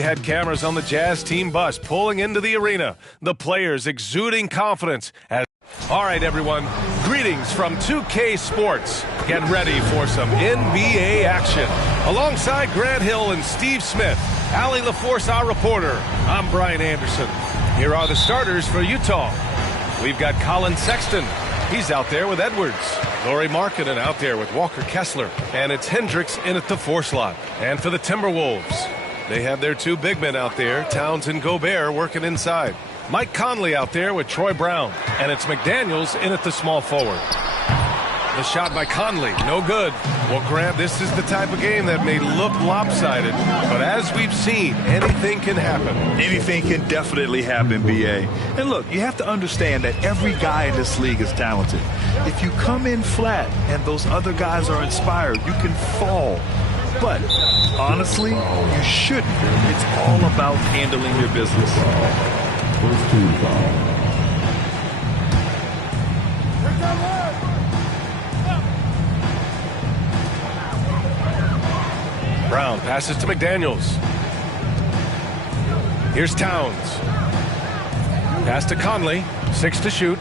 had cameras on the Jazz team bus pulling into the arena. The players exuding confidence. All right, everyone. Greetings from 2K Sports. Get ready for some NBA action. Alongside Grant Hill and Steve Smith, Allie LaForce, our reporter. I'm Brian Anderson. Here are the starters for Utah. We've got Colin Sexton. He's out there with Edwards. Lauri Markkanen out there with Walker Kessler. And it's Hendricks in at the 4 slot. And for the Timberwolves, they have their 2 big men out there, Towns and Gobert, working inside. Mike Conley out there with Troy Brown. And it's McDaniels in at the small forward. The shot by Conley, no good. Well, Grant, this is the type of game that may look lopsided, but as we've seen, anything can happen. Anything can definitely happen, B.A. And look, you have to understand that every guy in this league is talented. If you come in flat and those other guys are inspired, you can fall. But honestly, you shouldn't. It's all about handling your business. First team foul. Brown passes to McDaniels. Here's Towns. Pass to Conley. 6 to shoot.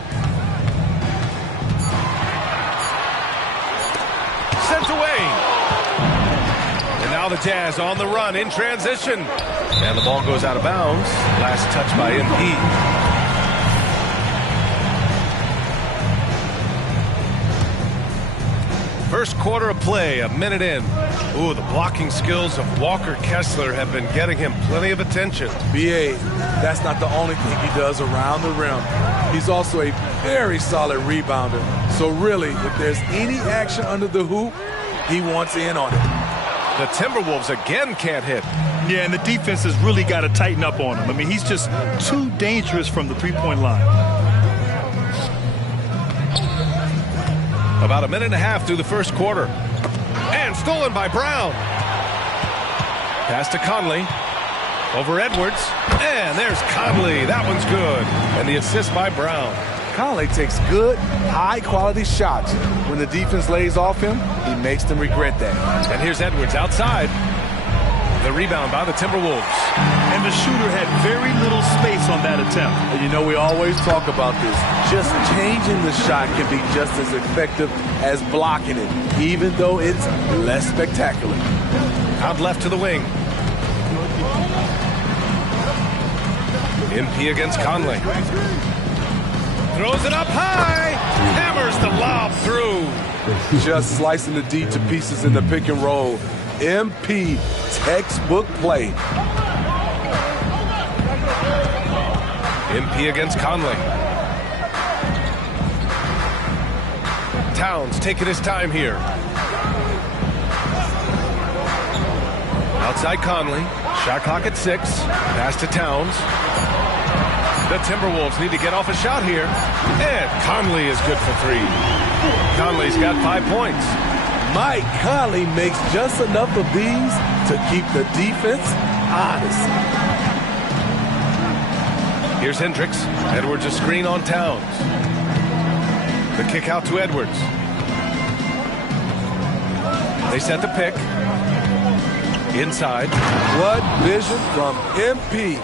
Sent away. And now the Jazz on the run in transition. And the ball goes out of bounds. Last touch by MP. First quarter of play, a minute in. Ooh, the blocking skills of Walker Kessler have been getting him plenty of attention. B.A., that's not the only thing he does around the rim. He's also a very solid rebounder. So really, if there's any action under the hoop, he wants in on it. The Timberwolves again can't hit. Yeah, and the defense has really got to tighten up on him. I mean, he's just too dangerous from the three-point line. About a minute and a half through the first quarter. And stolen by Brown. Pass to Conley. Over Edwards. And there's Conley. That one's good. And the assist by Brown. Conley takes good, high-quality shots. When the defense lays off him, he makes them regret that. And here's Edwards outside. The rebound by the Timberwolves. And the shooter had very little space on that attempt. And you know, we always talk about this. Just changing the shot can be just as effective as blocking it, even though it's less spectacular. Out left to the wing. MP against Conley. Throws it up high. Hammers the lob through. Just slicing the D to pieces in the pick and roll. MP, textbook play. MP against Conley. Towns taking his time here. Outside Conley. Shot clock at 6. Pass to Towns. The Timberwolves need to get off a shot here. And Conley is good for 3. Conley's got 5 points. Mike Conley makes just enough of these to keep the defense honest. Here's Hendricks. Edwards a screen on Towns. The kick out to Edwards. They set the pick. Inside. What vision from MP.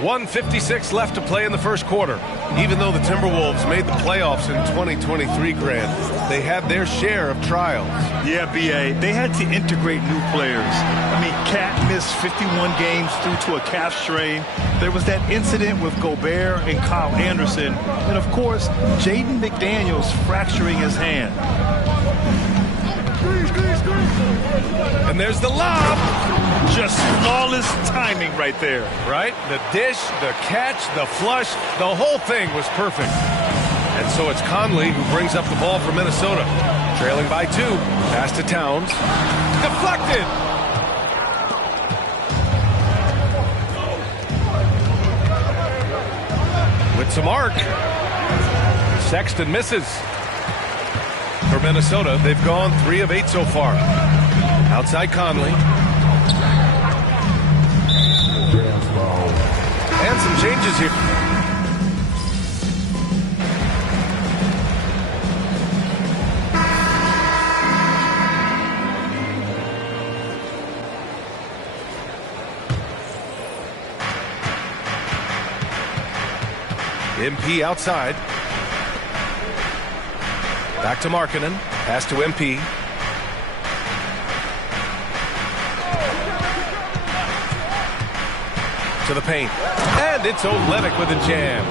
.156 left to play in the first quarter. Even though the Timberwolves made the playoffs in 2023, Grant, they had their share of trials. Yeah, B.A., they had to integrate new players. I mean, Cat missed 51 games due to a calf strain. There was that incident with Gobert and Kyle Anderson. And, of course, Jaden McDaniels fracturing his hand. And there's the lob. Just flawless timing right there. Right? The dish, the catch, the flush, the whole thing was perfect. And so it's Conley who brings up the ball for Minnesota. Trailing by 2. Pass to Towns. Deflected. With some arc. Sexton misses. For Minnesota, they've gone 3 of 8 so far. Outside Conley. And some changes here. MP outside. Back to Markkanen. Pass to MP. To the paint. And it's Olynyk with a jam.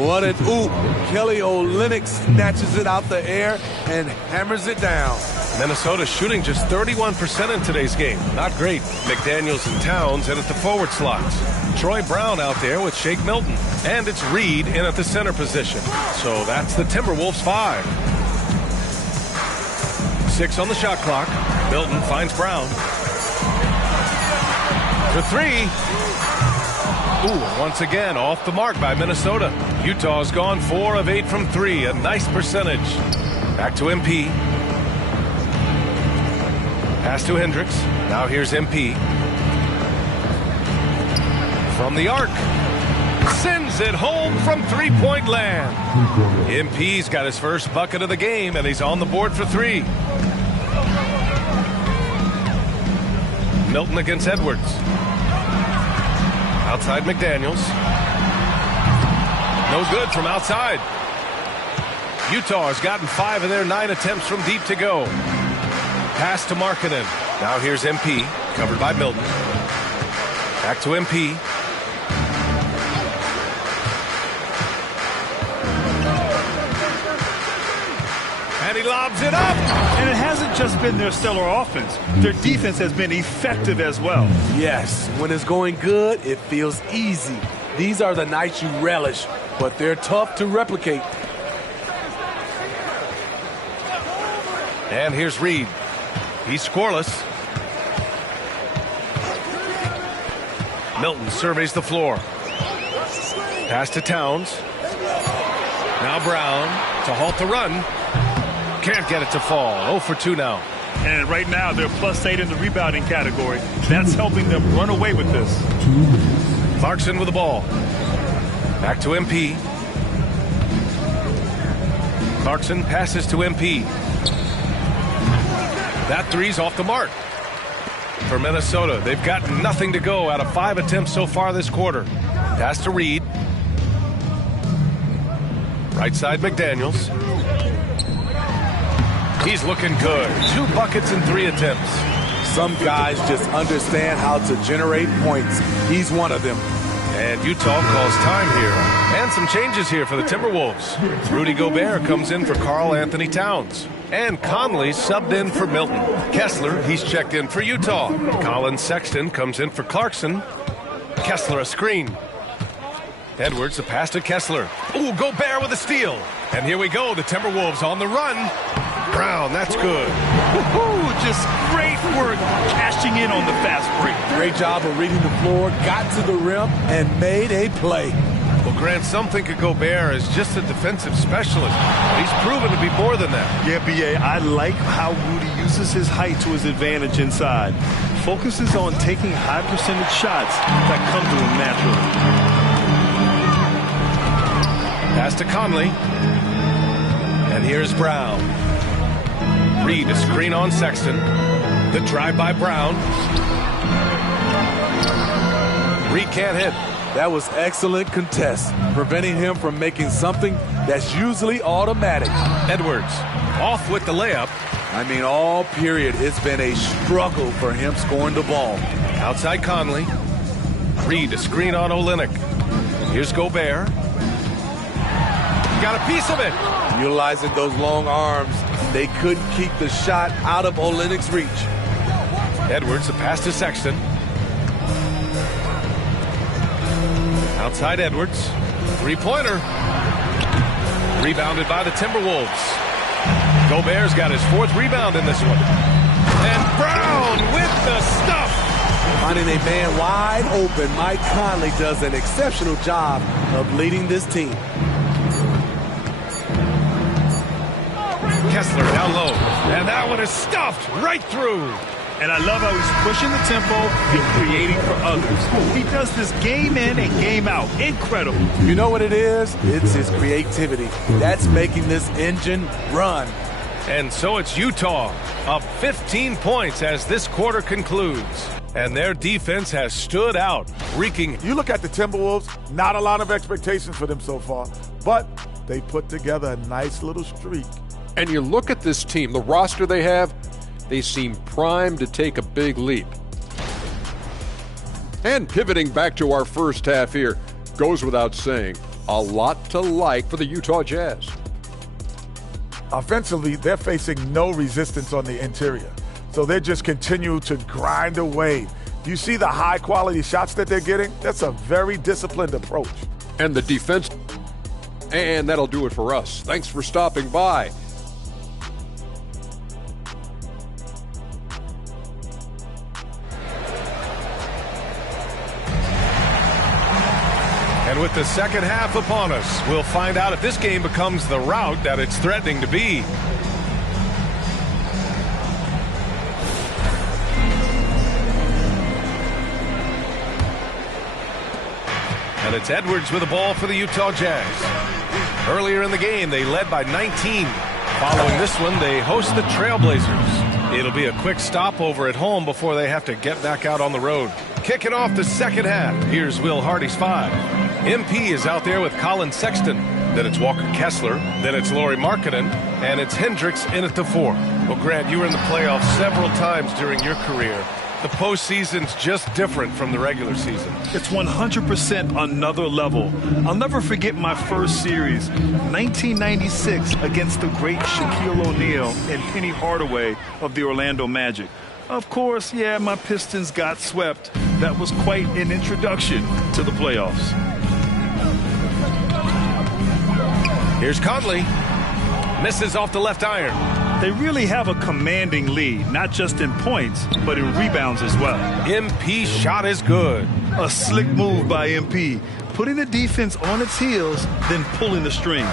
What an oop. Kelly Olynyk snatches it out the air and hammers it down. Minnesota shooting just 31% in today's game. Not great. McDaniels and Towns in at the forward slots. Troy Brown out there with Shake Milton. And it's Reed in at the center position. So that's the Timberwolves 5. 6 on the shot clock. Milton finds Brown. To 3. Ooh, once again, off the mark by Minnesota. Utah's gone 4 of 8 from 3, a nice percentage. Back to MP. Pass to Hendricks. Now here's MP. From the arc. Sends it home from three-point land. MP's got his first bucket of the game, and he's on the board for 3. Milton against Edwards. Outside McDaniels. No good from outside. Utah has gotten 5 of their 9 attempts from deep to go. Pass to Markkanen. Now here's MP, covered by Milton. Back to MP. And he lobs it up. And it hasn't just been their stellar offense. Their defense has been effective as well. Yes, when it's going good, it feels easy. These are the nights you relish, but they're tough to replicate. And here's Reed. He's scoreless. Milton surveys the floor. Pass to Towns. Now Brown to halt the run. Can't get it to fall. 0 for 2 now. And right now, they're +8 in the rebounding category. That's helping them run away with this. Clarkson with the ball. Back to MP. Clarkson passes to MP. That three's off the mark. For Minnesota, they've got nothing to go out of 5 attempts so far this quarter. Pass to Reed. Right side McDaniels. He's looking good. 2 buckets in 3 attempts. Some guys just understand how to generate points. He's one of them. And Utah calls time here. And some changes here for the Timberwolves. Rudy Gobert comes in for Karl Anthony Towns. And Conley subbed in for Milton. Kessler, he's checked in for Utah. Colin Sexton comes in for Clarkson. Kessler a screen. Edwards a pass to Kessler. Ooh, Gobert with a steal. And here we go, the Timberwolves on the run. Brown, that's good. Woohoo! Just great work cashing in on the fast break. Great job of reading the floor, got to the rim, and made a play. Well, Grant, some think of Gobert as just a defensive specialist. He's proven to be more than that. Yeah, B.A., I like how Rudy uses his height to his advantage inside. Focuses on taking high percentage shots that come to him naturally. Pass to Conley. And here's Brown. Reed a screen on Sexton. The drive by Brown. Reed can't hit. That was excellent contest, preventing him from making something that's usually automatic. Edwards off with the layup. I mean, all period, it's been a struggle for him scoring the ball. Outside Conley. Reed a screen on Olynyk. Here's Gobert. Got a piece of it. Utilizing those long arms, they couldn't keep the shot out of Olynyk's reach. Edwards, a pass to Sexton. Outside Edwards. 3-pointer. Rebounded by the Timberwolves. Gobert's got his 4th rebound in this one. And Brown with the stuff. Finding a man wide open, Mike Conley does an exceptional job of leading this team. Kessler down low. And that one is stuffed right through. And I love how he's pushing the tempo and creating for others. He does this game in and game out. Incredible. You know what it is? It's his creativity. That's making this engine run. And so it's Utah up 15 points as this quarter concludes. And their defense has stood out, wreaking. You look at the Timberwolves, not a lot of expectations for them so far, but they put together a nice little streak. And you look at this team, the roster they have, they seem primed to take a big leap. And pivoting back to our first half here, goes without saying, a lot to like for the Utah Jazz. Offensively, they're facing no resistance on the interior. So they just continue to grind away. You see the high-quality shots that they're getting? That's a very disciplined approach. And the defense. And that'll do it for us. Thanks for stopping by. And with the second half upon us, we'll find out if this game becomes the rout that it's threatening to be. And it's Edwards with the ball for the Utah Jazz. Earlier in the game, they led by 19. Following this one, they host the Trailblazers. It'll be a quick stopover at home before they have to get back out on the road. Kicking off the second half, here's Will Hardy's 5. MP is out there with Colin Sexton. Then it's Walker Kessler. Then it's Lauri Markkanen. And it's Hendricks in at the 4. Well, Grant, you were in the playoffs several times during your career. The postseason's just different from the regular season. It's 100% another level. I'll never forget my first series, 1996, against the great Shaquille O'Neal and Penny Hardaway of the Orlando Magic. Of course, yeah, my Pistons got swept. That was quite an introduction to the playoffs. Here's Conley. Misses off the left iron. They really have a commanding lead, not just in points, but in rebounds as well. MP shot is good. A slick move by MP, putting the defense on its heels, then pulling the string.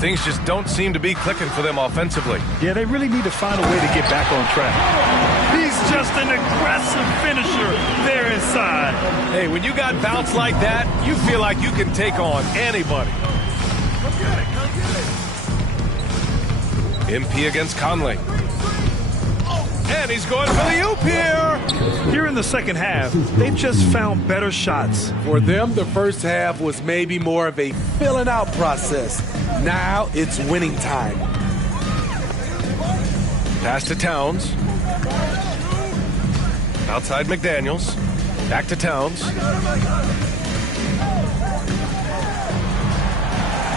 Things just don't seem to be clicking for them offensively. Yeah, they really need to find a way to get back on track. He's just an aggressive finisher there inside. Hey, when you got bounce like that, you feel like you can take on anybody. MP against Conley. And he's going for the oop here. Here in the second half, they've just found better shots. For them, the first half was maybe more of a filling out process. Now it's winning time. Pass to Towns. Outside McDaniels. Back to Towns.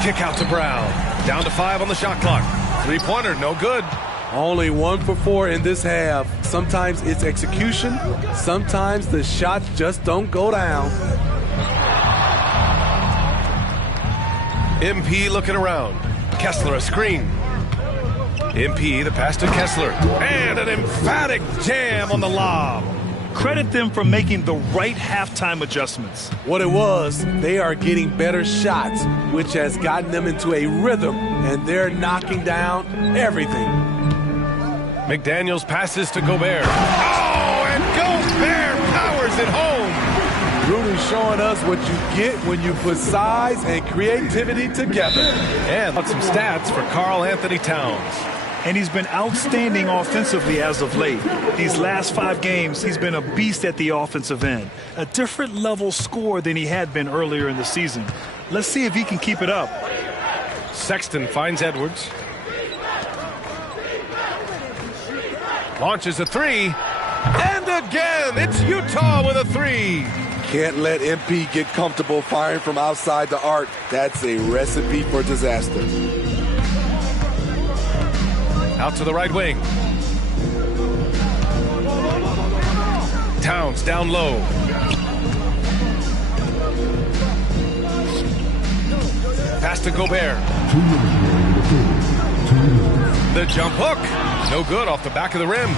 Kick out to Brown. Down to 5 on the shot clock. Three-pointer, no good. Only 1 for 4 in this half. Sometimes it's execution. Sometimes the shots just don't go down. MP looking around. Kessler a screen. MP the pass to Kessler. And an emphatic jam on the lob. Credit them for making the right halftime adjustments. What it was, they are getting better shots, which has gotten them into a rhythm, and they're knocking down everything. McDaniels passes to Gobert. Oh, and Gobert powers it home. Rudy's showing us what you get when you put size and creativity together. And some stats for Karl Anthony Towns. And he's been outstanding offensively as of late. These last 5 games, he's been a beast at the offensive end. A different level score than he had been earlier in the season. Let's see if he can keep it up. Sexton finds Edwards. Launches a 3. And again, it's Utah with a 3. Can't let MP get comfortable firing from outside the arc. That's a recipe for disaster. Out to the right wing. Towns down low. Pass to Gobert. The jump hook. No good off the back of the rim.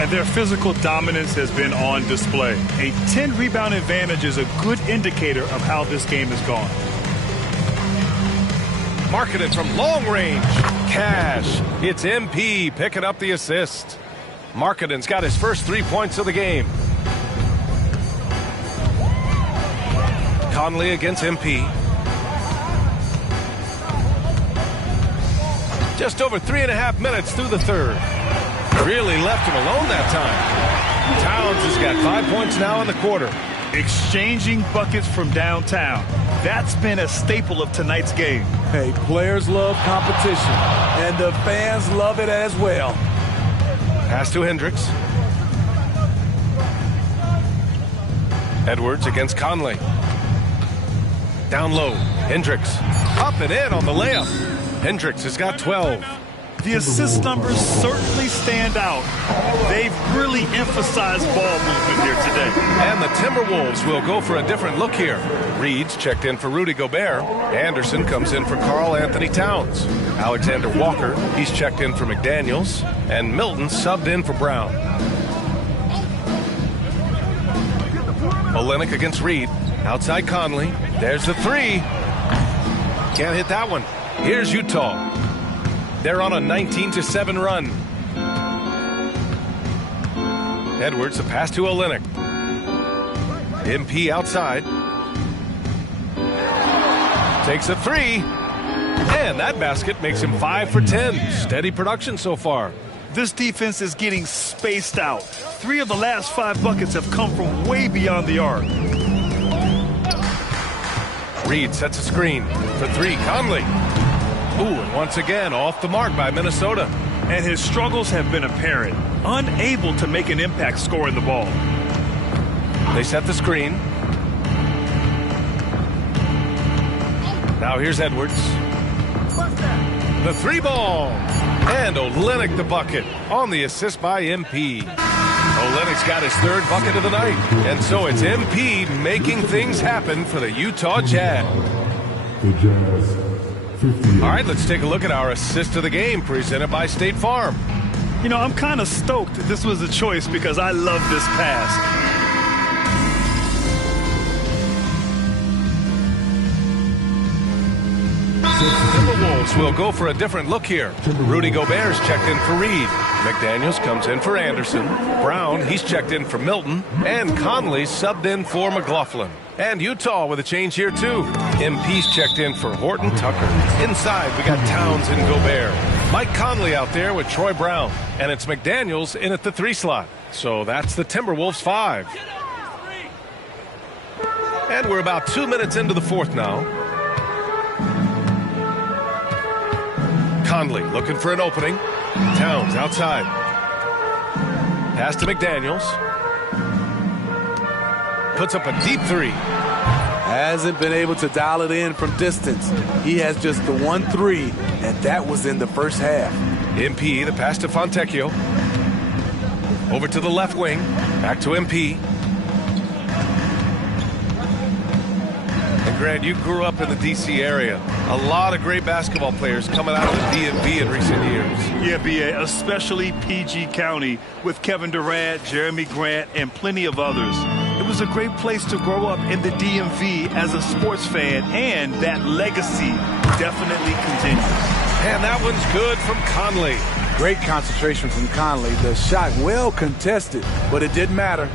And their physical dominance has been on display. A 10-rebound advantage is a good indicator of how this game has gone. Markkanen from long range. Cash. It's MP picking up the assist. Markkanen's got his first 3 points of the game. Conley against MP. Just over 3.5 minutes through the third. Really left him alone that time. Towns has got 5 points now in the quarter. Exchanging buckets from downtown. That's been a staple of tonight's game. Hey, players love competition, and the fans love it as well. Pass to Hendricks. Edwards against Conley. Down low, Hendricks. Up and in on the layup. Hendricks has got 12. The assist numbers certainly stand out. They've really emphasized ball movement here today. And the Timberwolves will go for a different look here. Reed's checked in for Rudy Gobert. Anderson comes in for Karl Anthony Towns. Alexander Walker, he's checked in for McDaniels. And Milton subbed in for Brown. Olynyk against Reed. Outside Conley. There's the three. Can't hit that one. Here's Utah. They're on a 19-7 run. Edwards, a pass to Olynyk. MP outside. Takes a three. And that basket makes him 5 for 10. Steady production so far. This defense is getting spaced out. 3 of the last 5 buckets have come from way beyond the arc. Reed sets a screen for 3. Conley. Ooh, and once again, off the mark by Minnesota. And his struggles have been apparent. Unable to make an impact scoring the ball. They set the screen. Now here's Edwards. The 3 ball. And Olynyk the bucket on the assist by MP. Olynyk's got his 3rd bucket of the night. And so it's MP making things happen for the Utah Jazz. The Jazz, 58. All right, let's take a look at our assist of the game presented by State Farm. You know, I'm kind of stoked this was a choice because I love this pass. Timberwolves will go for a different look here. Rudy Gobert's checked in for Reed. McDaniels comes in for Anderson. Brown, he's checked in for Milton. And Conley subbed in for McLaughlin. And Utah with a change here too. MP's checked in for Horton Tucker. Inside, we got Towns and Gobert. Mike Conley out there with Troy Brown. And it's McDaniels in at the 3 slot. So that's the Timberwolves 5. And we're about 2 minutes into the 4th now. Conley looking for an opening. Towns outside. Pass to McDaniels. Puts up a deep 3. Hasn't been able to dial it in from distance. He has just the 1 3, and that was in the first half. MP, the pass to Fontecchio. Over to the left wing. Back to MP. And Grant, you grew up in the D.C. area. A lot of great basketball players coming out of the DMV in recent years. Yeah, B.A., especially PG County with Kevin Durant, Jeremy Grant, and plenty of others. It was a great place to grow up in the DMV as a sports fan, and that legacy definitely continues. And that one's good from Conley. Great concentration from Conley. The shot well contested, but it didn't matter.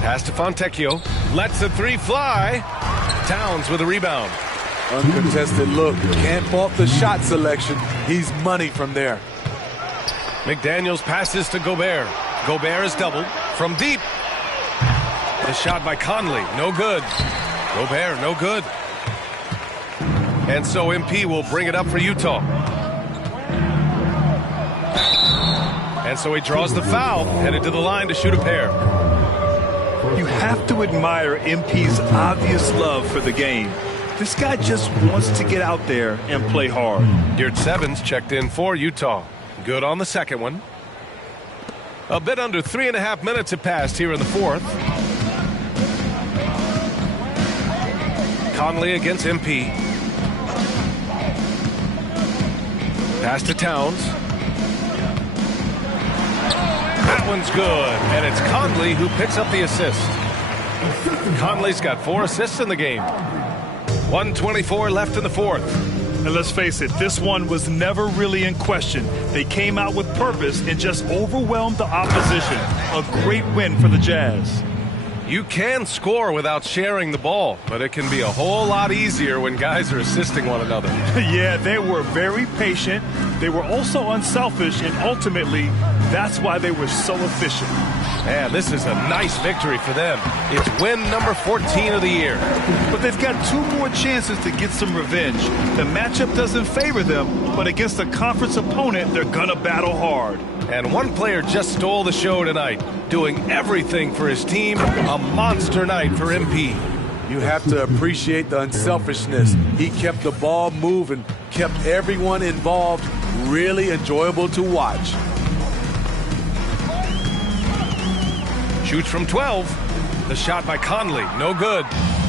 Pass to Fontecchio. Lets the 3 fly. Towns with a rebound. Uncontested look. Can't fault the shot selection. He's money from there. McDaniels passes to Gobert. Gobert is doubled from deep. The shot by Conley, no good. Gobert, no good. And so MP will bring it up for Utah. And so he draws the foul, headed to the line to shoot a pair. You have to admire MP's obvious love for the game. This guy just wants to get out there and play hard. Yurt Evans checked in for Utah. Good on the second one. A bit under 3.5 minutes have passed here in the 4th. Conley against MP. Pass to Towns. That one's good, and it's Conley who picks up the assist. Conley's got 4 assists in the game. 1:24 left in the 4th. And let's face it, this one was never really in question. They came out with purpose and just overwhelmed the opposition. A great win for the Jazz. You can score without sharing the ball, but it can be a whole lot easier when guys are assisting one another. Yeah, they were very patient. They were also unselfish, and ultimately, That's why they were so efficient. And this is a nice victory for them. It's win number 14 of the year. But they've got 2 more chances to get some revenge. The matchup doesn't favor them, but against a conference opponent, they're going to battle hard. And one player just stole the show tonight, doing everything for his team. A monster night for MP. You have to appreciate the unselfishness. He kept the ball moving, kept everyone involved, really enjoyable to watch. Shoots from 12. The shot by Conley, no good.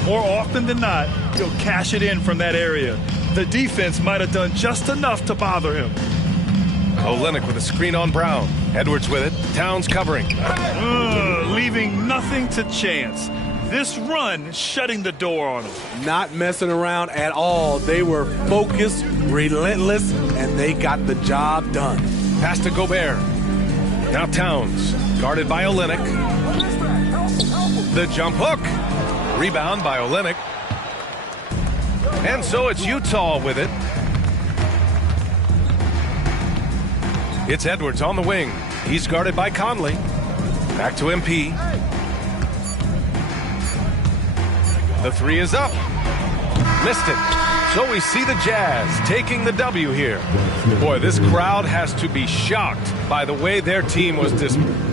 More often than not, he'll cash it in from that area. The defense might have done just enough to bother him. Olynyk with a screen on Brown. Edwards with it. Towns covering. Leaving nothing to chance. This run shutting the door on him. Not messing around at all. They were focused, relentless, and they got the job done. Pass to Gobert. Now Towns, guarded by Olynyk. The jump hook. Rebound by Olynyk. And so it's Utah with it. It's Edwards on the wing. He's guarded by Conley. Back to MP. The 3 is up. Missed it. So we see the Jazz taking the W here. Boy, this crowd has to be shocked by the way their team was dismissed.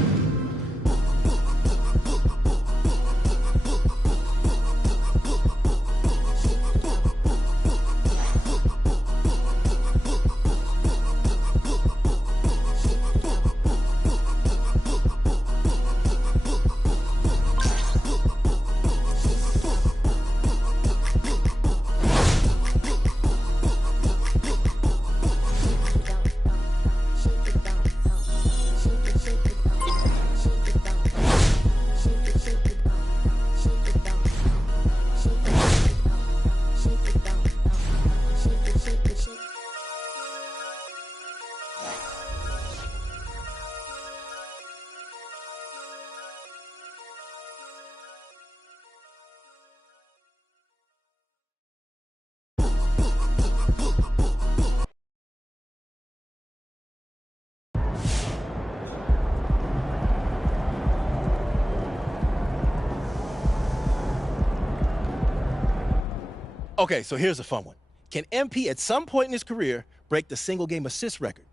Okay, so here's a fun one. Can MP at some point in his career break the single game assist record?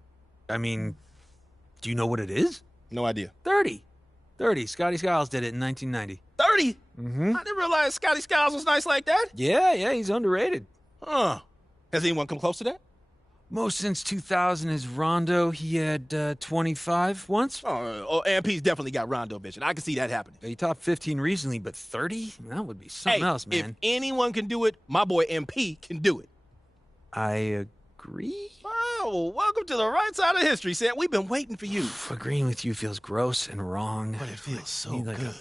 I mean, do you know what it is? No idea. 30. 30. Scotty Skiles did it in 1990. 30? Mm-hmm. I didn't realize Scotty Skiles was nice like that. Yeah, he's underrated. Huh. Has anyone come close to that? Most since 2000 is Rondo. He had 25 once. Oh, MP's definitely got Rondo vision. I can see that happening. He topped 15 recently, but 30? That would be something else, man. If anyone can do it, my boy MP can do it. I agree. Oh, welcome to the right side of history, Sam. We've been waiting for you. Agreeing with you feels gross and wrong. But it feels so good.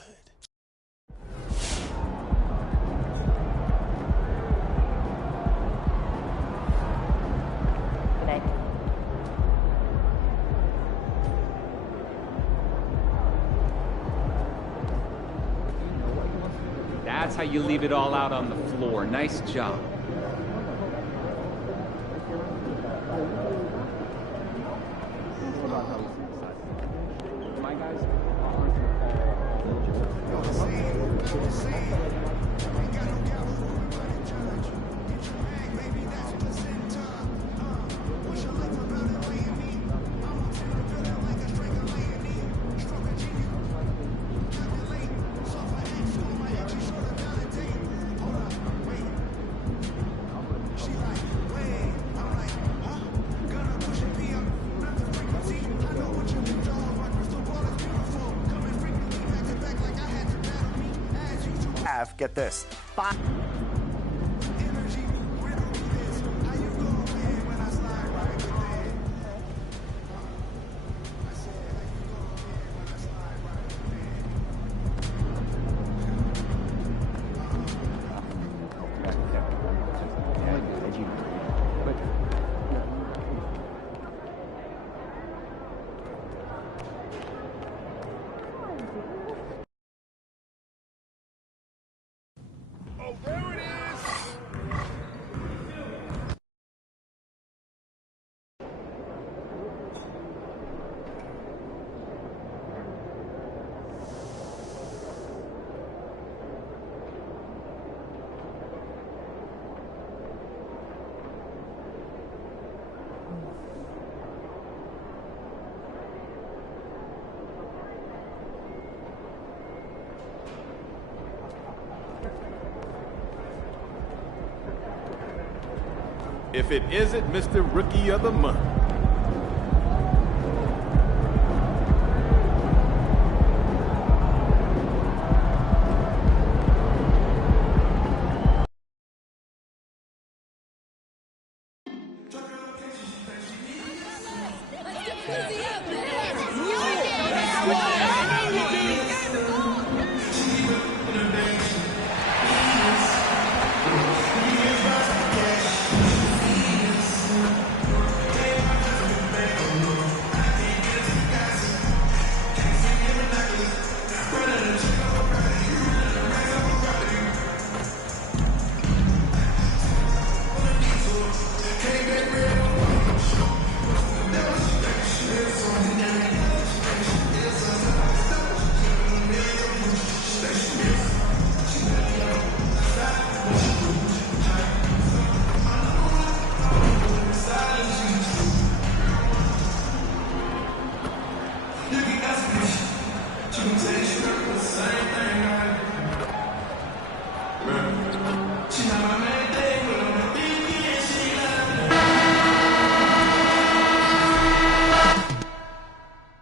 That's how you leave it all out on the floor. Nice job. My guys Get this. There it if it isn't Mr. Rookie of the Month.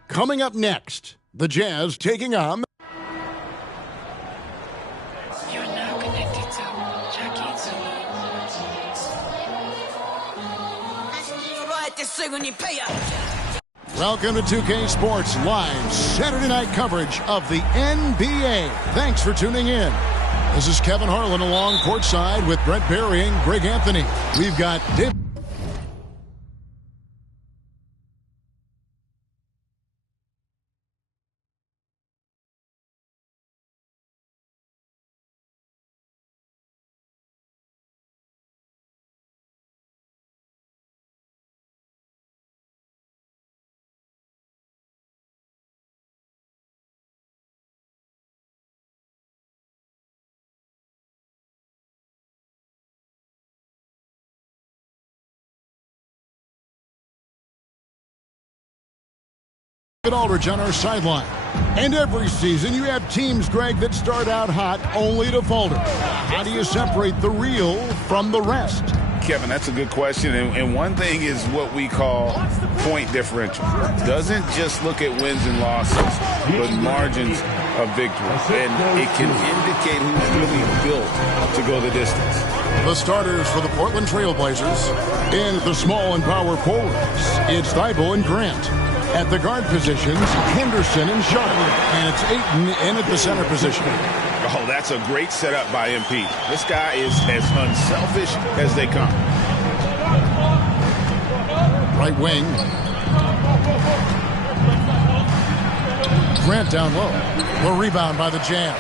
Coming up next, the Jazz taking on... You're now connected to Jackie Welcome to 2K Sports Live Saturday night coverage of the NBA. Thanks for tuning in. This is Kevin Harlan along courtside with Brett Barry and Greg Anthony. We've got Dave. Aldridge on our sideline. And every season you have teams, Greg, that start out hot only to falter. How do you separate the real from the rest? Kevin, that's a good question. And one thing is what we call point differential. Doesn't just look at wins and losses, but margins of victory. And it can indicate who's really built to go the distance. The starters for the Portland Trailblazers. In the small and power forwards, it's Thibault and Grant. At the guard positions, Henderson and Sharp. And it's Ayton in at the center position. Oh, that's a great setup by MP. This guy is as unselfish as they come. Right wing. Grant down low. The rebound by the Jazz.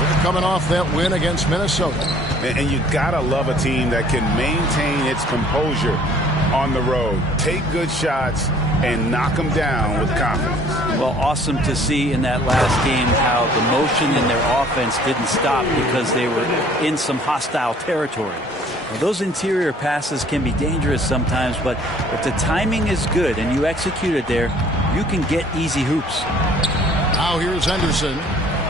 They're coming off that win against Minnesota. And you gotta love a team that can maintain its composure on the road. Take good shots and knock them down with confidence. Well, awesome to see in that last game how the motion in their offense didn't stop because they were in some hostile territory. Well, those interior passes can be dangerous sometimes, but if the timing is good and you execute it there, you can get easy hoops. Now here's Henderson.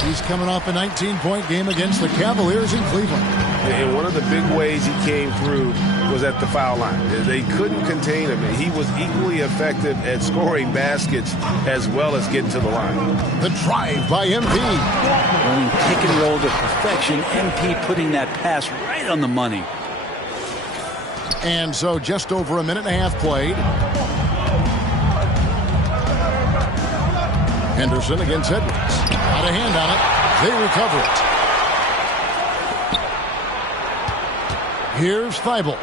He's coming off a 19-point game against the Cavaliers in Cleveland. And one of the big ways he came through was at the foul line. They couldn't contain him. He was equally effective at scoring baskets as well as getting to the line. The drive by MP. Running pick and roll to perfection. MP putting that pass right on the money. And so just over a minute and a half played. Henderson against Edwards. Got a hand on it. They recover it. Here's Thibault.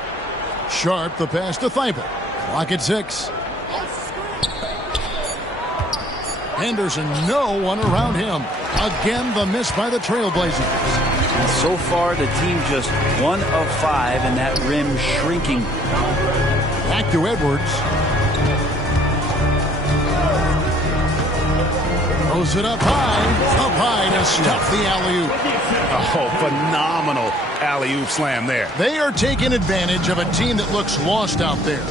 Sharp the pass to Thibault. Clock at 6. Henderson, no one around him. Again, the miss by the Trailblazers. And so far, the team just 1 of 5, and that rim shrinking. Back to Edwards. Throws it up high to stop the alley-oop. Oh, phenomenal alley-oop slam there. They are taking advantage of a team that looks lost out there.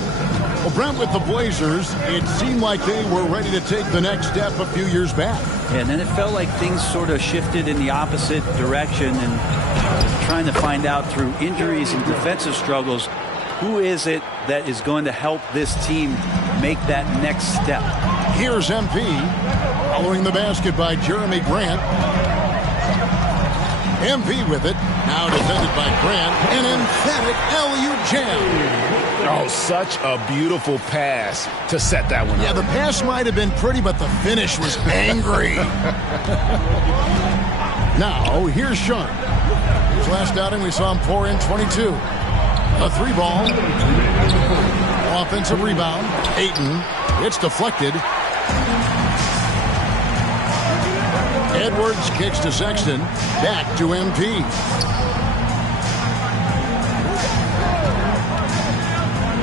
Well, Brent, with the Blazers, it seemed like they were ready to take the next step a few years back. Yeah, and then it felt like things sort of shifted in the opposite direction, and trying to find out through injuries and defensive struggles who is it that is going to help this team make that next step? Here's MP, following the basket by Jeremy Grant. MP with it, now defended by Grant, an emphatic alley-oop jam. Oh, such a beautiful pass to set that one up. Yeah, the pass might have been pretty, but the finish was angry. Now, here's Sharp. His last outing, we saw him pour in 22. A 3-ball. Offensive rebound. Ayton. It's deflected. Edwards kicks to Sexton. Back to MP.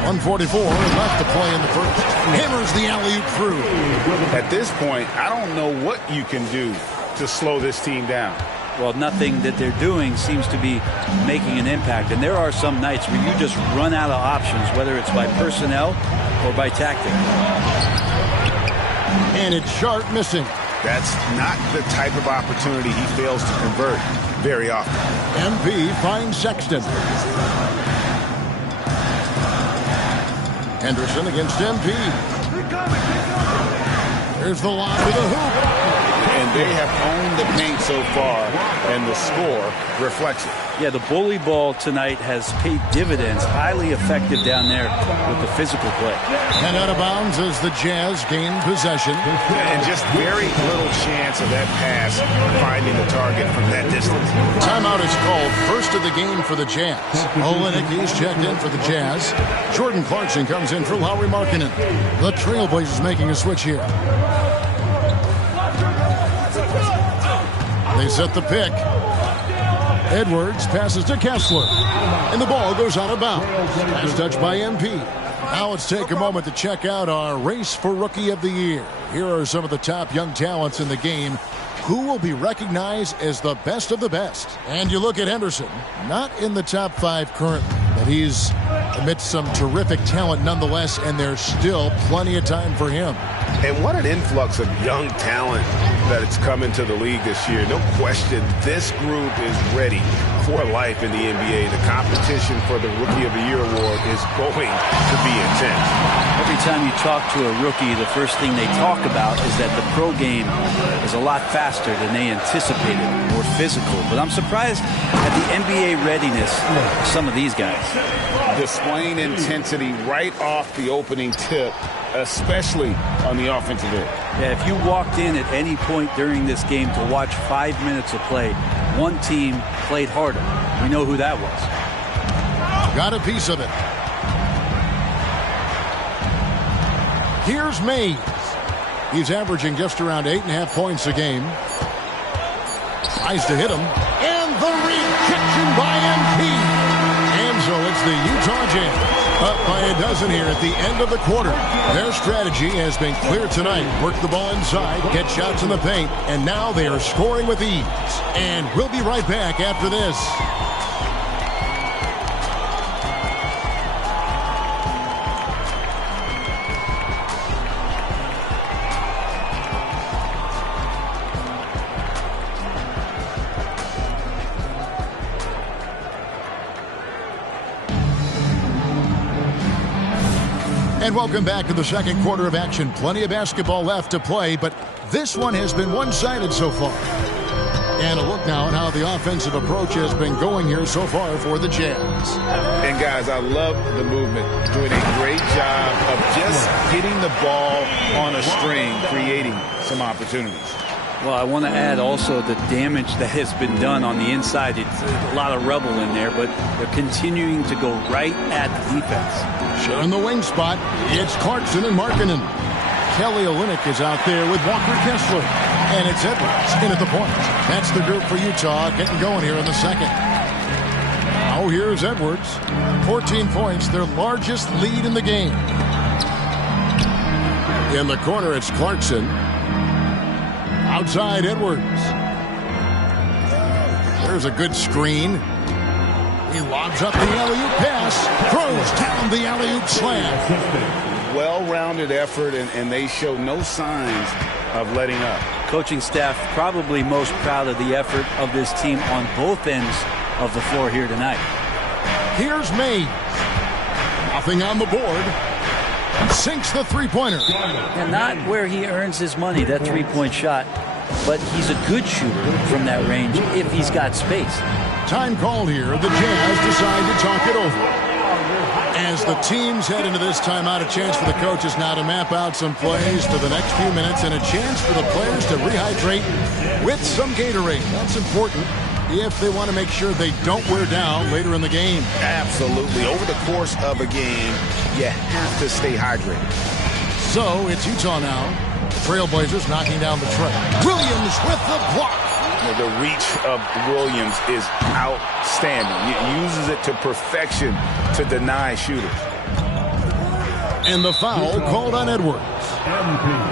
.144 left to play in the first. Hammers the alley-oop through. At this point, I don't know what you can do to slow this team down. Well, nothing that they're doing seems to be making an impact. And there are some nights where you just run out of options, whether it's by personnel or by tactic. And it's Sharp missing. That's not the type of opportunity he fails to convert very often. MP finds Sexton. Henderson against MP. Here's the lob to the hoop. And they have owned the paint so far, and the score reflects it. Yeah, the bully ball tonight has paid dividends. Highly effective down there with the physical play. And out of bounds as the Jazz gain possession. And just very little chance of that pass finding the target from that distance. Timeout is called, first of the game for the Jazz. Olynyk, he's checked in for the Jazz. Jordan Clarkson comes in for Lauri Markkanen. The Trailblazers making a switch here. They set the pick. Edwards passes to Kessler. And the ball goes out of bounds. Pass touched by MP. Now let's take a moment to check out our race for Rookie of the Year. Here are some of the top young talents in the game who will be recognized as the best of the best. And you look at Henderson, not in the top 5 currently, but he's amidst some terrific talent nonetheless, and there's still plenty of time for him. And what an influx of young talent that it's come into the league this year. No question, this group is ready for life in the NBA. The competition for the Rookie of the Year award is going to be intense. Every time you talk to a rookie, the first thing they talk about is that the pro game is a lot faster than they anticipated, more physical. But I'm surprised at the NBA readiness of some of these guys. Displaying intensity right off the opening tip, especially on the offensive end. Yeah, if you walked in at any point during this game to watch 5 minutes of play, one team played harder. We know who that was. Got a piece of it. Here's Mays. He's averaging just around 8.5 points a game. Tries to hit him. And the rejection by MP. And so it's the Utah Jazz up by a dozen here at the end of the quarter. Their strategy has been clear tonight. Work the ball inside, get shots in the paint, and now they are scoring with ease. And we'll be right back after this. And welcome back to the second quarter of action. Plenty of basketball left to play, but this one has been one-sided so far. And a look now at how the offensive approach has been going here so far for the Jazz. And guys, I love the movement. Doing a great job of just hitting the ball on a string, creating some opportunities. Well, I want to add also the damage that has been done on the inside. It's a lot of rubble in there, but they're continuing to go right at the defense. Sharing the wing spot, it's Clarkson and Markkanen. Kelly Olynyk is out there with Walker Kessler. And it's Edwards in at the point. That's the group for Utah getting going here in the second. Now here's Edwards. 14 points, their largest lead in the game. In the corner, it's Clarkson. Outside Edwards. There's a good screen. He lobs up the alley-oop pass. Throws down the alley-oop slam. Well-rounded effort, and they show no signs of letting up. Coaching staff probably most proud of the effort of this team on both ends of the floor here tonight. Here's Mays. Nothing on the board. Sinks the three-pointer. And not where he earns his money, that three-point shot. But he's a good shooter from that range if he's got space. Time called here. The Jazz decide to talk it over. As the teams head into this timeout, a chance for the coaches now to map out some plays for the next few minutes and a chance for the players to rehydrate with some Gatorade. That's important if they want to make sure they don't wear down later in the game. Absolutely. Over the course of a game, you have to stay hydrated. So it's Utah now. Trailblazers knocking down the tray. Williams with the block. The reach of Williams is outstanding. He uses it to perfection to deny shooters. And the foul called on Edwards.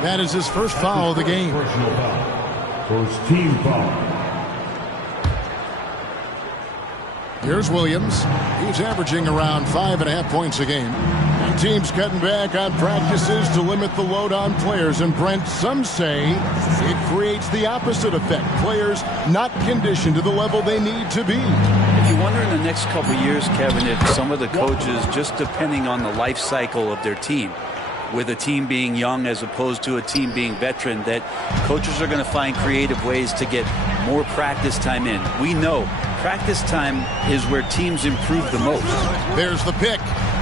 That is his first foul of the game. First team foul. Here's Williams. He's averaging around 5.5 points a game. And teams cutting back on practices to limit the load on players. And Brent, some say it creates the opposite effect. Players not conditioned to the level they need to be. If you wonder in the next couple of years, Kevin, if some of the coaches, just depending on the life cycle of their team, with a team being young as opposed to a team being veteran, that coaches are going to find creative ways to get more practice time in. We know practice time is where teams improve the most. There's the pick.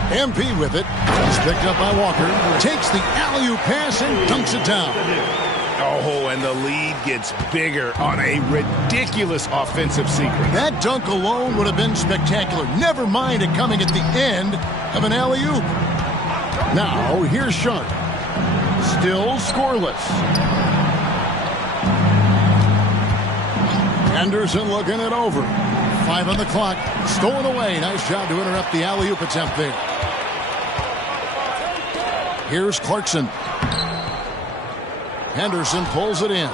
MP with it. He's picked up by Walker. Takes the alley-oop pass and dunks it down. Oh, and the lead gets bigger on a ridiculous offensive sequence. That dunk alone would have been spectacular. Never mind it coming at the end of an alley-oop. Now, here's Sharp. Still scoreless. Anderson looking it over. 5 on the clock. Stolen away. Nice job to interrupt the alley-oop attempt there. Here's Clarkson. Henderson pulls it in.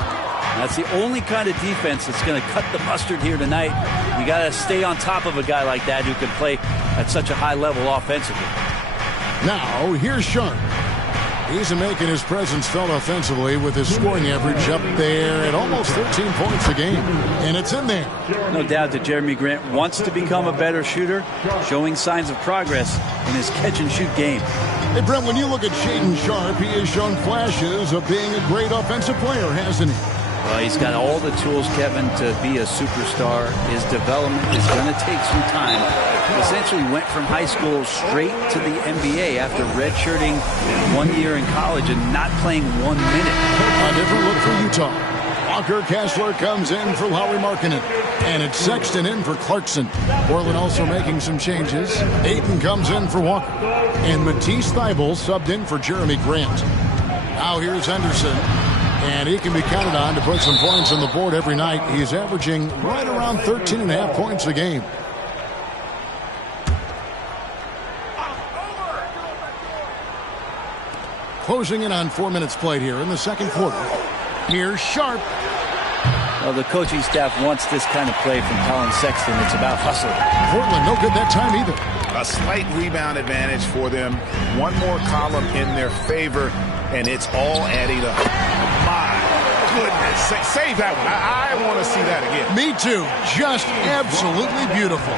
That's the only kind of defense that's going to cut the mustard here tonight. You got to stay on top of a guy like that who can play at such a high level offensively. Now, here's Sharp. He's making his presence felt offensively with his scoring average up there at almost 13 points a game. And it's in there. No doubt that Jeremy Grant wants to become a better shooter, showing signs of progress in his catch-and-shoot game. Hey, Brent, when you look at Shaedon Sharp, he has shown flashes of being a great offensive player, hasn't he? Well, he's got all the tools, Kevin, to be a superstar. His development is going to take some time. He essentially went from high school straight to the NBA after redshirting 1 year in college and not playing 1 minute. A different look for Utah. Walker Kessler comes in for Lauri Markkanen. And it's Sexton in for Clarkson. Portland also making some changes. Ayton comes in for Walker. And Matisse Thybulle subbed in for Jeremy Grant. Now here's Henderson. And he can be counted on to put some points on the board every night. He's averaging right around 13.5 points a game. Closing in on 4 minutes played here in the second quarter. Here's Sharp. Well, the coaching staff wants this kind of play from Colin Sexton. It's about hustle. Portland no good that time either. A slight rebound advantage for them. One more column in their favor, and it's all adding up. My goodness. Save that one. I want to see that again. Me too. Just absolutely beautiful.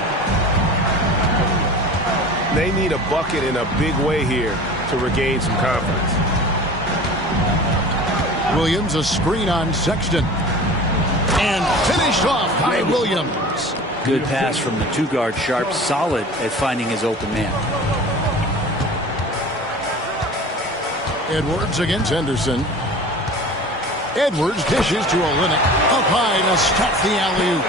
They need a bucket in a big way here to regain some confidence. Williams, a screen on Sexton. And finished off by Williams. Good pass from the two-guard Sharp. Solid at finding his open man. Edwards against Henderson. Edwards dishes to Olynyk. Up high to stop the alley-oop.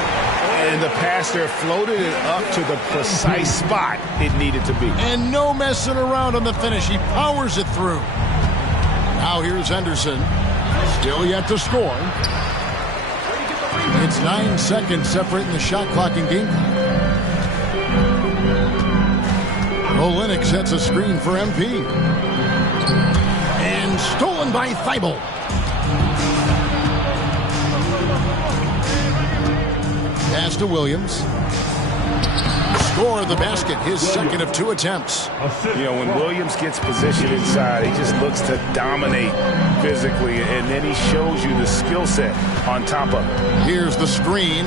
And the passer floated it up to the precise spot it needed to be. And no messing around on the finish. He powers it through. Now here's Henderson. Still yet to score. It's 9 seconds separating the shot clock and game clock. Olynyk sets a screen for MP. And stolen by Thybulle. Pass to Williams. Score the basket, his second of 2 attempts. You know, when Williams gets positioned inside, he just looks to dominate physically, and then he shows you the skill set on top of it. Here's the screen.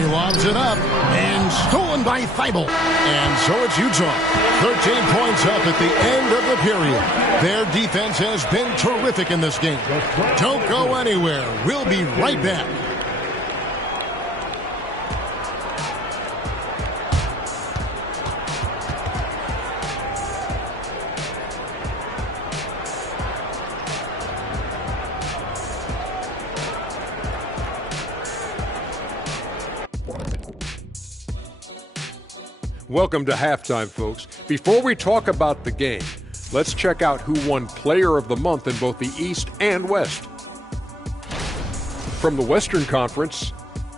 He lobs it up, and stolen by Thibault. And so it's Utah. 13 points up at the end of the period. Their defense has been terrific in this game. Don't go anywhere. We'll be right back. Welcome to halftime, folks. Before we talk about the game, let's check out who won Player of the Month in both the East and West. From the Western Conference,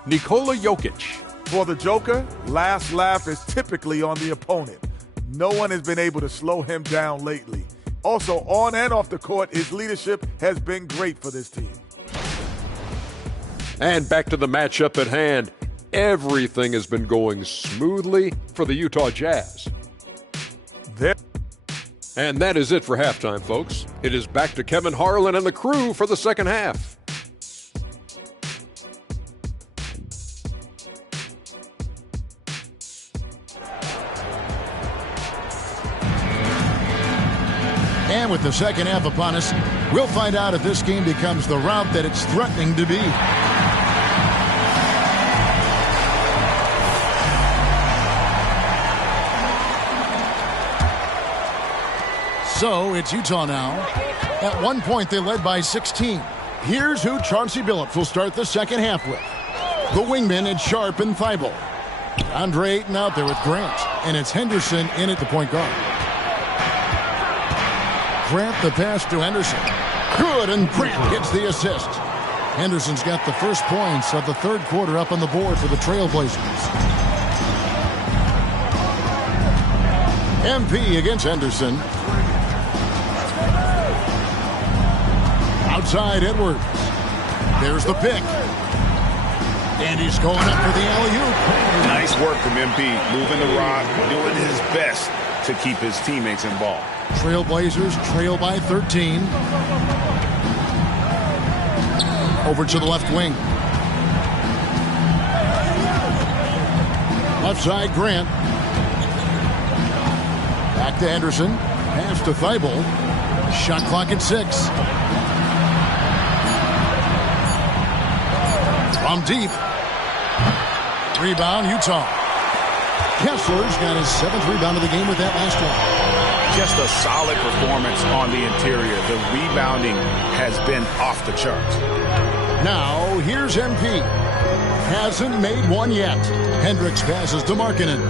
Nikola Jokic. For the Joker, last laugh is typically on the opponent. No one has been able to slow him down lately. Also, on and off the court, his leadership has been great for this team. And back to the matchup at hand. Everything has been going smoothly for the Utah Jazz. And that is it for halftime, folks. It is back to Kevin Harlan and the crew for the second half. And with the second half upon us, we'll find out if this game becomes the route that it's threatening to be. So it's Utah now. At one point, they led by 16. Here's who Chauncey Billups will start the second half with. The wingmen, it's Sharp and Thibault. Andre Ayton out there with Grant. And it's Henderson in at the point guard. Grant the pass to Henderson. Good, and Grant gets the assist. Henderson's got the first points of the third quarter up on the board for the Trailblazers. MP against Henderson. Outside Edwards. There's the pick. And he's going up for the alley-oop. Nice work from MP, moving the rock, doing his best to keep his teammates involved. Trailblazers trail by 13. Over to the left wing. Left side, Grant. Back to Henderson. Pass to Thibault. Shot clock at 6. From deep. Rebound, Utah. Kessler's got his 7th rebound of the game with that last one. Just a solid performance on the interior. The rebounding has been off the charts. Now, here's MP. Hasn't made one yet. Hendricks passes to Markkanen.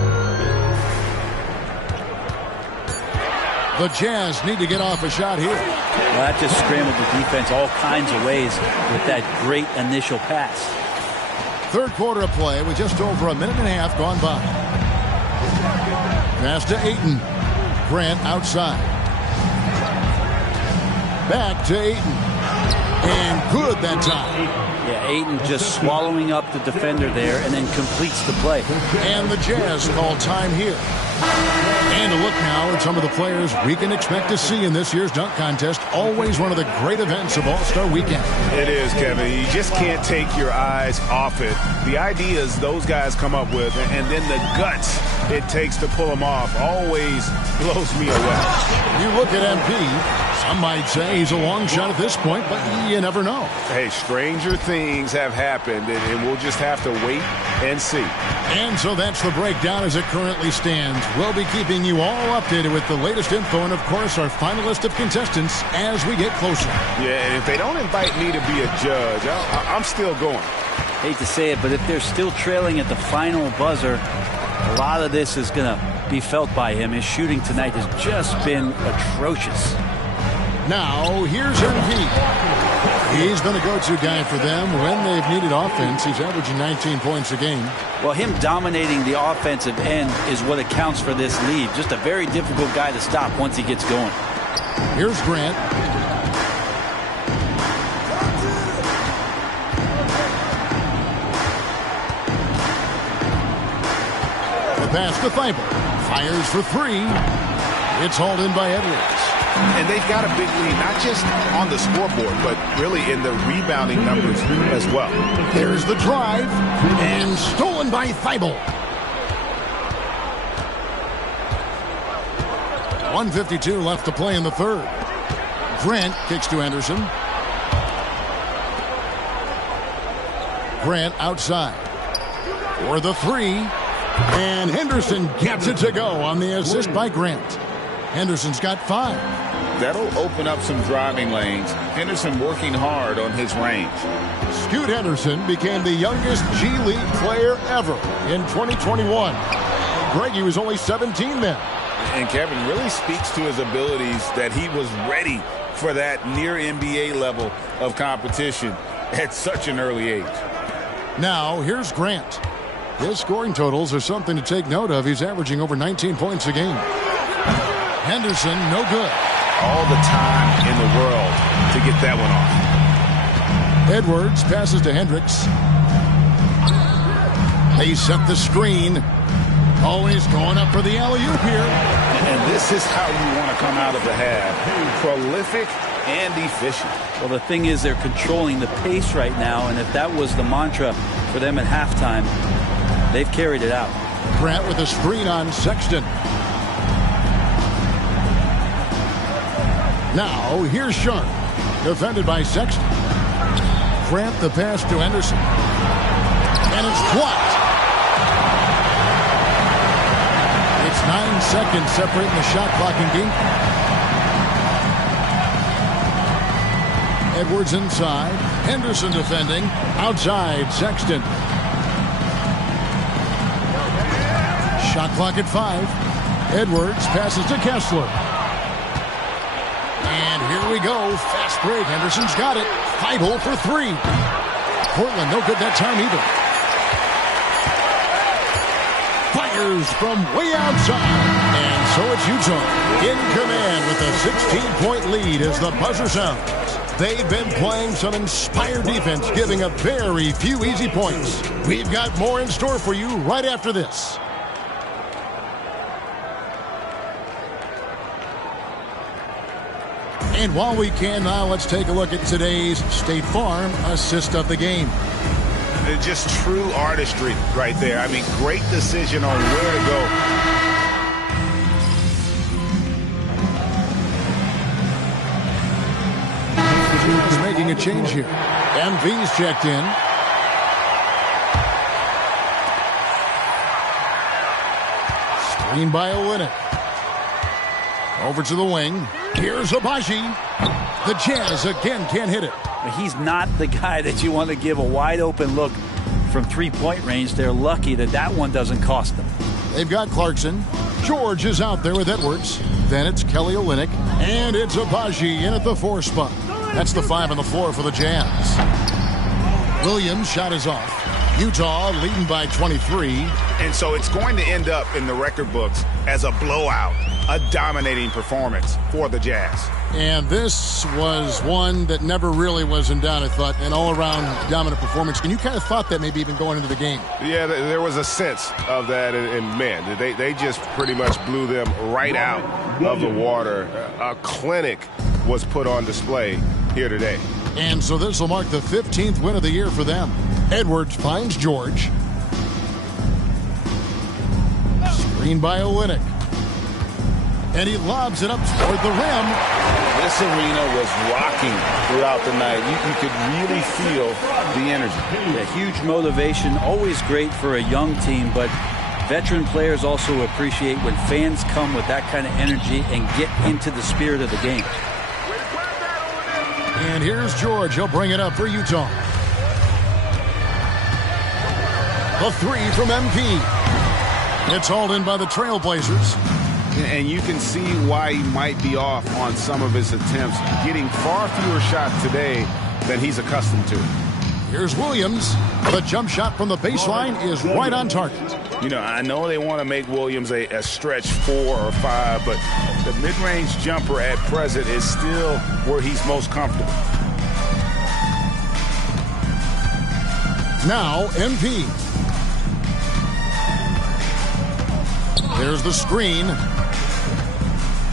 The Jazz need to get off a shot here. Well, that just scrambled the defense all kinds of ways with that great initial pass. Third quarter of play with just over a minute and a half gone by. Pass to Ayton. Grant outside. Back to Ayton. And good that time. Yeah, Ayton just swallowing up the defender there and then completes the play. And the Jazz call time here. And a look now at some of the players we can expect to see in this year's dunk contest. Always one of the great events of All-Star Weekend. It is, Kevin. You just can't take your eyes off it. The ideas those guys come up with and then the guts it takes to pull them off always blows me away. You look at MP, some might say he's a long shot at this point, but you never know. Hey, stranger things have happened, and we'll just have to wait and see. And so that's the breakdown as it currently stands. We'll be keeping you all updated with the latest info and, of course, our final list of contestants as we get closer. Yeah, and if they don't invite me to be a judge, I'm still going. Hate to say it, but if they're still trailing at the final buzzer, a lot of this is going to be felt by him. His shooting tonight has just been atrocious. Now, here's MP. He's been a go-to guy for them when they've needed offense. He's averaging 19 points a game. Well, him dominating the offensive end is what accounts for this lead. Just a very difficult guy to stop once he gets going. Here's Grant. The pass to Thibault. Fires for 3. It's hauled in by Edwards. And they've got a big lead, not just on the scoreboard, but really in the rebounding numbers as well. There's the drive, and stolen by Thibault. 1:52 left to play in the third. Grant kicks to Henderson. Grant outside for the three, and Henderson gets it to go on the assist by Grant. Henderson's got 5. That'll open up some driving lanes. Henderson working hard on his range. Scoot Henderson became the youngest G League player ever in 2021. Greg, he was only 17 then. And Kevin really speaks to his abilities that he was ready for that near NBA level of competition at such an early age. Now, here's Grant. His scoring totals are something to take note of. He's averaging over 19 points a game. Henderson, no good. All the time in the world to get that one off. Edwards passes to Hendricks. They set the screen. Always going up for the alley-oop here. And this is how you want to come out of the half. Prolific and efficient. Well, the thing is they're controlling the pace right now, and if that was the mantra for them at halftime, they've carried it out. Grant with a screen on Sexton. Now, here's Sharp. Defended by Sexton. Grant the pass to Henderson. And it's blocked. It's 9 seconds separating the shot clock and game. Edwards inside. Henderson defending. Outside, Sexton. Shot clock at 5. Edwards passes to Kessler. And here we go. Fast break. Henderson's got it. Thibault for 3. Portland no good that time either. Fires from way outside. And so it's Utah in command with a 16-point lead as the buzzer sounds. They've been playing some inspired defense, giving up very few easy points. We've got more in store for you right after this. And while we can now, let's take a look at today's State Farm assist of the game. Just true artistry right there. I mean, great decision on where to go. He's making a change here. MV's checked in. Screen by Olynyk. Over to the wing. Here's Abaji. The Jazz again can't hit it. He's not the guy that you want to give a wide open look from three-point range. They're lucky that that one doesn't cost them. They've got Clarkson. George is out there with Edwards. Then it's Kelly Olynyk. And it's Abaji in at the 4 spot. That's the 5 on the floor for the Jazz. Williams' shot is off. Utah leading by 23. And so it's going to end up in the record books as a blowout, a dominating performance for the Jazz. And this was one that never really was in doubt, I thought, an all-around dominant performance. And you kind of thought that maybe even going into the game. Yeah, there was a sense of that, and man, they just pretty much blew them right out of the water. A clinic was put on display here today. And so this will mark the 15th win of the year for them. Edwards finds George. Screen by Olynyk. And he lobs it up toward the rim. This arena was rocking throughout the night. You could really feel the energy. Yeah, huge motivation, always great for a young team, but veteran players also appreciate when fans come with that kind of energy and get into the spirit of the game. And here's George. He'll bring it up for Utah. A 3 from MP. It's hauled in by the Trailblazers. And you can see why he might be off on some of his attempts, getting far fewer shots today than he's accustomed to. Here's Williams. The jump shot from the baseline is right on target. You know, I know they want to make Williams a stretch 4 or 5, but the mid-range jumper at present is still where he's most comfortable. Now, MP. There's the screen.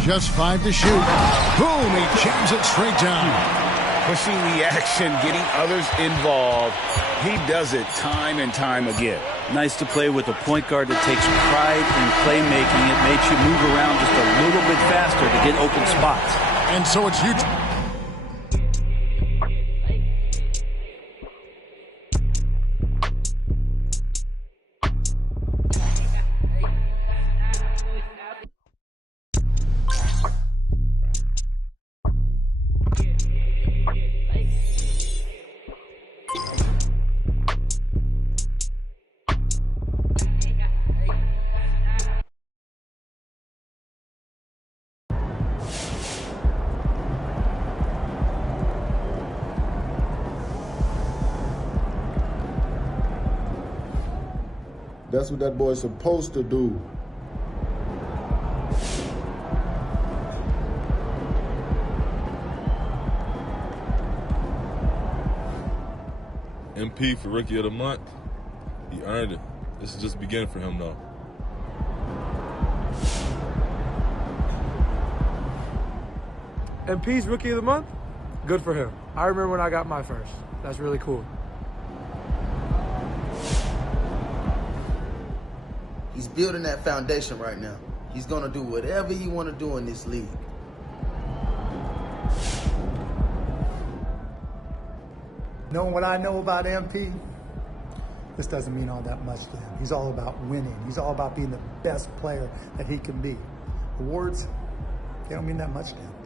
just 5 to shoot. Boom, he jams it straight down. Pushing the action, getting others involved. He does it time and time again. Nice to play with a point guard that takes pride in playmaking. It makes you move around just a little bit faster to get open spots. And so it's Utah. That's what that boy's supposed to do. MP for Rookie of the Month. He earned it. This is just the beginning for him, though. MP's Rookie of the Month? Good for him. I remember when I got my first. That's really cool. He's building that foundation right now. He's going to do whatever he want to do in this league. Knowing what I know about MP, this doesn't mean all that much to him. He's all about winning. He's all about being the best player that he can be. Awards, they don't mean that much to him.